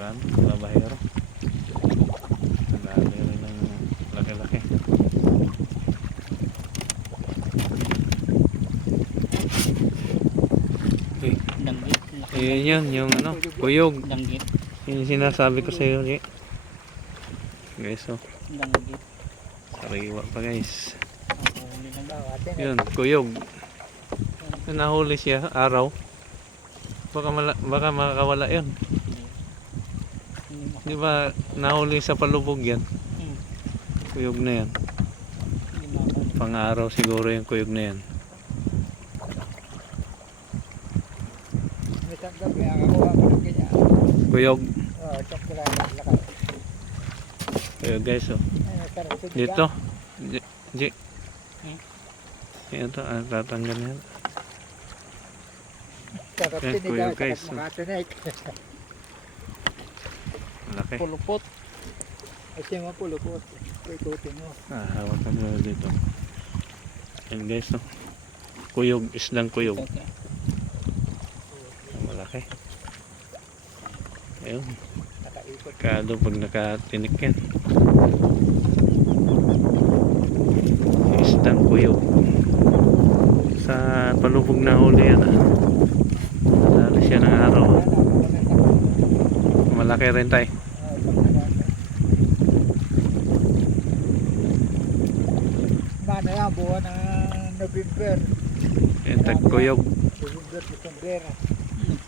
Ano, labahero. Dami rin ng laki-laki. Eh, Danggit. Yun yun, yung ano, kuyog. Danggit. Yun yung sinasabi ko sa iyo, G. Guys, oh, Danggit. sariwa pa guys. Bawat. Yun, kuyog. Nahuli siya, araw. Baka, mala, baka makakawala yun. Di ba, nahuli sa palubog yan. Hmm. Kuyog na yan. Pang-araw siguro yung kuyog na yan. Kuyog. Oh. Kuyog guys, oh. Dito. G. Hmm? Ito, ah, tatanggal yan. Ikaw, guys. makatunik. Laki. Pulupot. Ay, siya mo pulupot. Ikutin mo. Ah, hawakan mo dito. Yan guys, oh. Kuyog, islang kuyog. Malaki. Ayun. Kado pag nakatinik yan. Isdang kuyog. Sa palubog na huli yan ah. Nadali siya ng araw. ah. Malaki rin tayo. Mana yan, buwan ng November. Yan tagkuyog. November, December.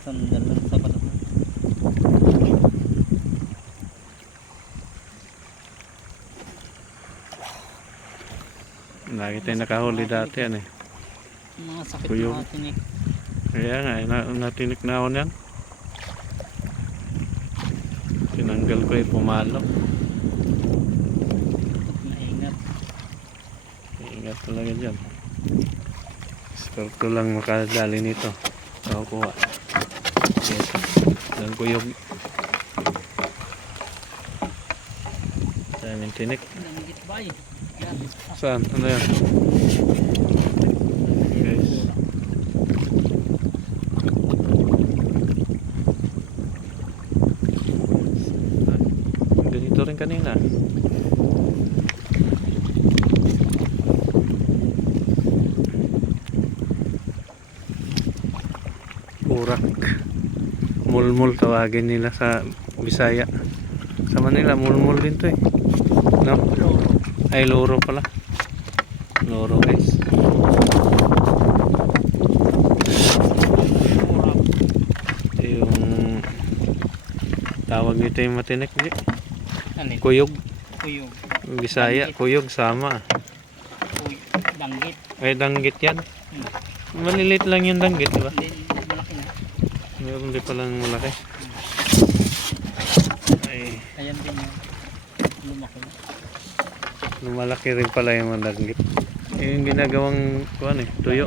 Sandal lang sa palabas. Lagi tayo nakahuli dati yan eh. Mga sakit Kuyog. na natin eh. Kaya nga, eh, na, natinik na ako yan. Tinanggal ko eh, pumalo. Maingat. Ingat talaga dyan. Start ko lang makadali nito. Nakukuha. Yes. Lang kuyog. Daming tinik. Saan? Ano yan? Guys. Ganito rin kanina. Urak. Mulmul tawagin nila sa Bisaya. Sa Manila, mulmul din to eh. No? Ay, loro pala. Loro guys. Ito yung tawag nito yung matinik. di? Ano? Kuyog. Kuyog. Bisaya, kuyog sama. Kuy. Danggit. Ay, danggit yan. Hmm. Malilit lang yung danggit, di ba? Malaki na. Meron din palang malaki. Ay, Ayan din yun. Lumaki lumalaki rin pala yung danggit. Yung ginagawang kuan eh, tuyo.